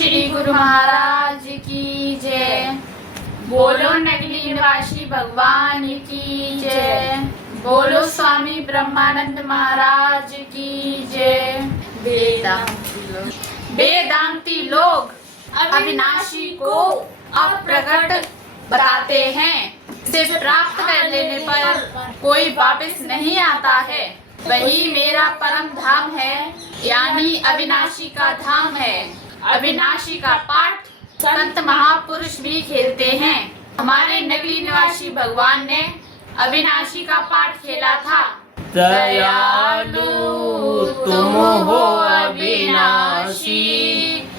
श्री गुरु महाराज की जय। बोलो नगली निवासी भगवान की जय। बोलो स्वामी ब्रह्मानंद महाराज की जय। वेदांती लोग अविनाशी को अप्रकट बताते हैं। इसे प्राप्त कर लेने पर कोई वापस नहीं आता है। वही मेरा परम धाम है, यानी अविनाशी का धाम है। अविनाशी का पाठ संत महापुरुष भी खेलते हैं। हमारे नगली निवासी भगवान ने अविनाशी का पाठ खेला था। दयालु तुम हो अविनाशी,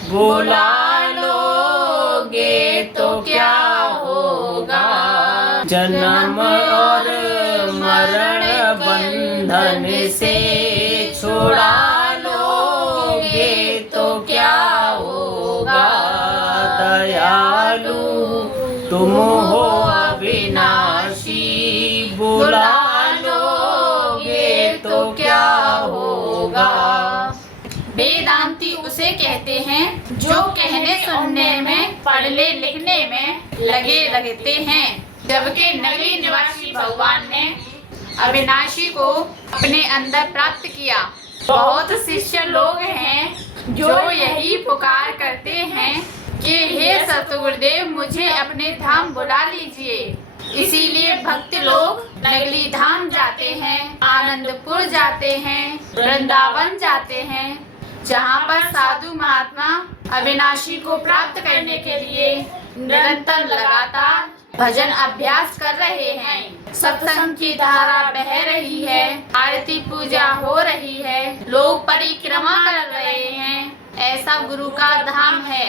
बुला लोगे तो क्या होगा। जन्म और मरण बंधन से छुड़ा लोगे तो क्या होगा। दयालु तुम हो अविनाशी, बुला लोगे तो क्या होगा। वेदांती उसे कहते हैं जो कहने सुनने में, पढ़ने लिखने में लगे रहते हैं। जबकि नगली निवासी भगवान ने अविनाशी को अपने अंदर प्राप्त किया। बहुत शिष्य लोग हैं जो यही पुकार करते हैं कि हे सतगुरुदेव, मुझे अपने धाम बुला लीजिए। इसीलिए भक्त लोग नगली धाम जाते हैं, आनंदपुर जाते हैं, वृंदावन जाते हैं, जहाँ पर साधु महात्मा अविनाशी को प्राप्त करने के लिए निरंतर लगातार भजन अभ्यास कर रहे हैं। सत्संग की धारा बह रही है, आरती पूजा हो रही है, लोग परिक्रमा कर रहे हैं। ऐसा गुरु का धाम है।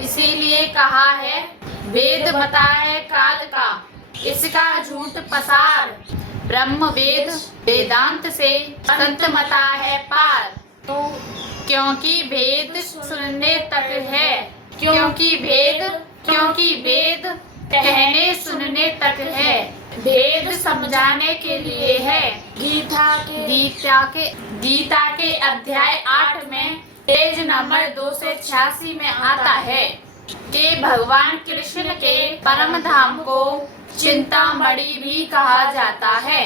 इसीलिए कहा है, वेद मता है काल का, इसका झूठ पसार। ब्रह्म वेद वेदांत से संत मता है पार। क्योंकि वेद सुनने तक है, क्योंकि वेद कहने सुनने तक है। वेद समझाने के लिए है। गीता के अध्याय 8 में पेज नंबर 286 में आता है कि भगवान कृष्ण के परम धाम को चिंतामणि भी कहा जाता है,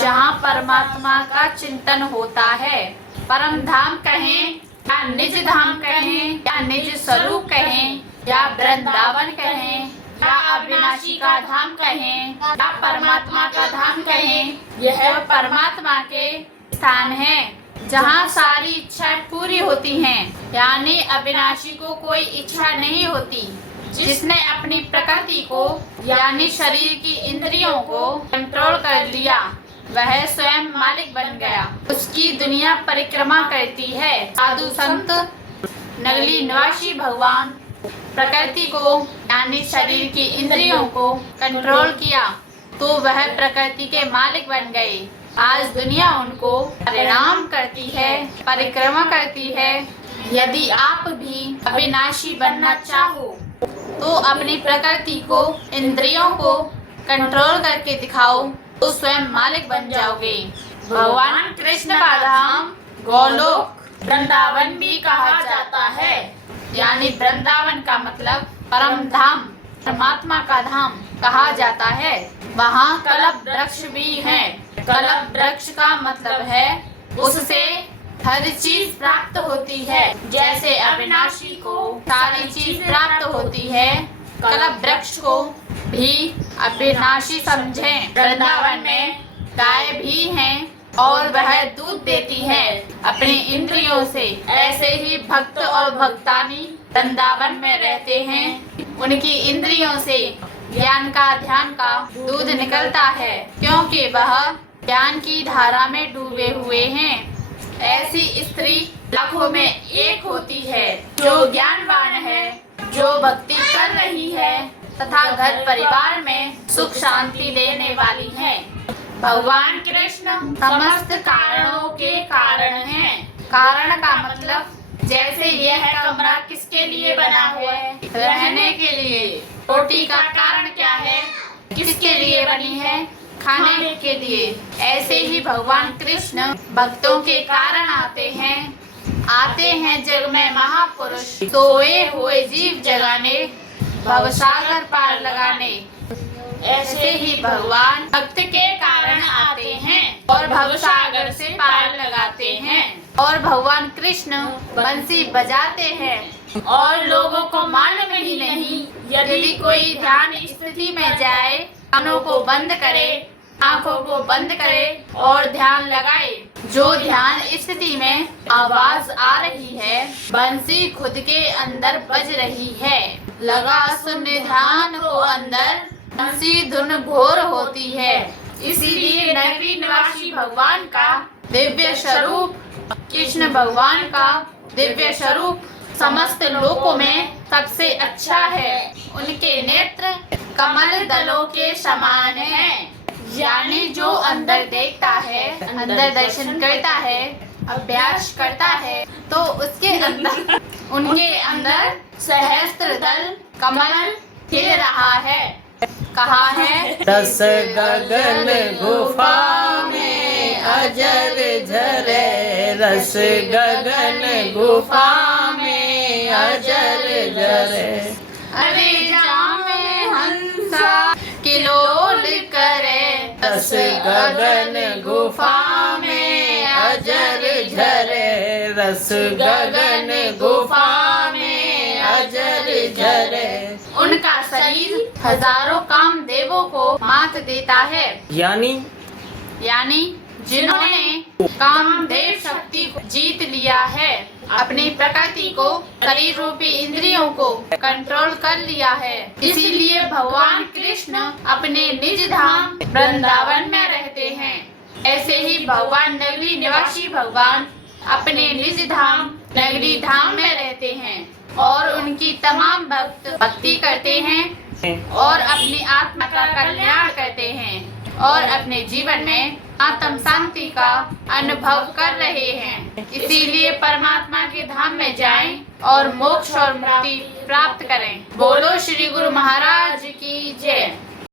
जहाँ परमात्मा का चिंतन होता है। परम धाम कहें या निज धाम कहें या निज स्वरूप कहें या वृंदावन कहें या अविनाशी का धाम कहें या परमात्मा का धाम कहें, यह परमात्मा के स्थान है जहाँ सारी इच्छाएं पूरी होती हैं। यानी अविनाशी को कोई इच्छा नहीं होती। जिसने अपनी प्रकृति को यानी शरीर की इंद्रियों को कंट्रोल कर लिया, वह स्वयं मालिक बन गया। उसकी दुनिया परिक्रमा करती है। साधु संत नगली निवासी भगवान प्रकृति को यानी शरीर की इंद्रियों को कंट्रोल किया तो वह प्रकृति के मालिक बन गए। आज दुनिया उनको परिणाम करती है, परिक्रमा करती है। यदि आप भी अविनाशी बनना चाहो तो अपनी प्रकृति को, इंद्रियों को कंट्रोल करके दिखाओ तो स्वयं मालिक बन जाओगे। भगवान कृष्ण का धाम गोलोक वृंदावन भी कहा जाता है। यानी वृंदावन का मतलब परम धाम, परमात्मा का धाम कहा जाता है। वहाँ कल्प वृक्ष भी है। कल्प वृक्ष का मतलब है उससे हर चीज प्राप्त होती है। जैसे अविनाशी को सारी चीज प्राप्त होती है, कल्प वृक्ष को भी अविनाशी समझें। वृंदावन में गाय भी हैं और वह दूध देती है अपनी इंद्रियों से। ऐसे ही भक्त और भक्तानी वृंदावन में रहते हैं। उनकी इंद्रियों से ज्ञान का, ध्यान का दूध निकलता है, क्योंकि वह ज्ञान की धारा में डूबे हुए हैं। ऐसी स्त्री लाखों में एक होती है जो ज्ञानवान है, जो भक्ति कर रही है तथा घर परिवार में सुख शांति देने वाली है। भगवान कृष्ण समस्त कारणों के कारण हैं। कारण का मतलब जैसे यह कमरा किसके लिए बना हुआ है? रहने के लिए। रोटी का कारण क्या है? किसके लिए बनी है? खाने के लिए। ऐसे ही भगवान कृष्ण भक्तों के कारण आते हैं, आते हैं जग में महापुरुष, सोए हुए जीव जगाने, भवसागर पार लगाने। ऐसे ही भगवान भक्त के कारण आते हैं और भवसागर से पार लगाते हैं। और भगवान कृष्ण बंसी बजाते हैं और लोगों को मालूम ही नहीं। यदि कोई ध्यान स्थिति में जाए, कानों को बंद करे, आंखों को बंद करे और ध्यान लगाए, जो ध्यान स्थिति में आवाज आ रही है, बंसी खुद के अंदर बज रही है। लगा सुन ध्यान को अंदर, बंसी धुन घोर होती है। इसीलिए नगरी निवासी भगवान का दिव्य स्वरूप, कृष्ण भगवान का दिव्य स्वरूप समस्त लोकों में सबसे अच्छा है। उनके नेत्र कमल दलों के समान हैं। यानी जो अंदर देखता है, अंदर दर्शन करता है, अभ्यास करता है, तो उसके अंदर उनके अंदर सहस्त्र दल कमल खिल रहा है। कहा है, दस गगन गुफा में अजर झरे, रस गगन गुफा में अजर झरे। अरे जामे हंसा किलोल करे, दस गगन गुफा में अजर झरे, रस गगन गुफा में अजर झरे। उनका शरीर हजारों कामदेवों को मात देता है। यानी जिन्होंने कामदेव शक्ति को जीत लिया है, अपनी प्रकृति को, शरीर रूपी इंद्रियों को कंट्रोल कर लिया है। इसीलिए भगवान कृष्ण अपने निज धाम वृंदावन में रहते हैं। ऐसे ही भगवान नगरी निवासी भगवान अपने निज धाम नगरी धाम में रहते हैं और उनकी तमाम भक्त भक्ति करते हैं और अपनी आत्मा का कल्याण करते हैं और अपने जीवन में आत्म शांति का अनुभव कर रहे हैं। इसीलिए परमात्मा के धाम में जाएं और मोक्ष और मुक्ति प्राप्त करें। बोलो श्री गुरु महाराज की जय।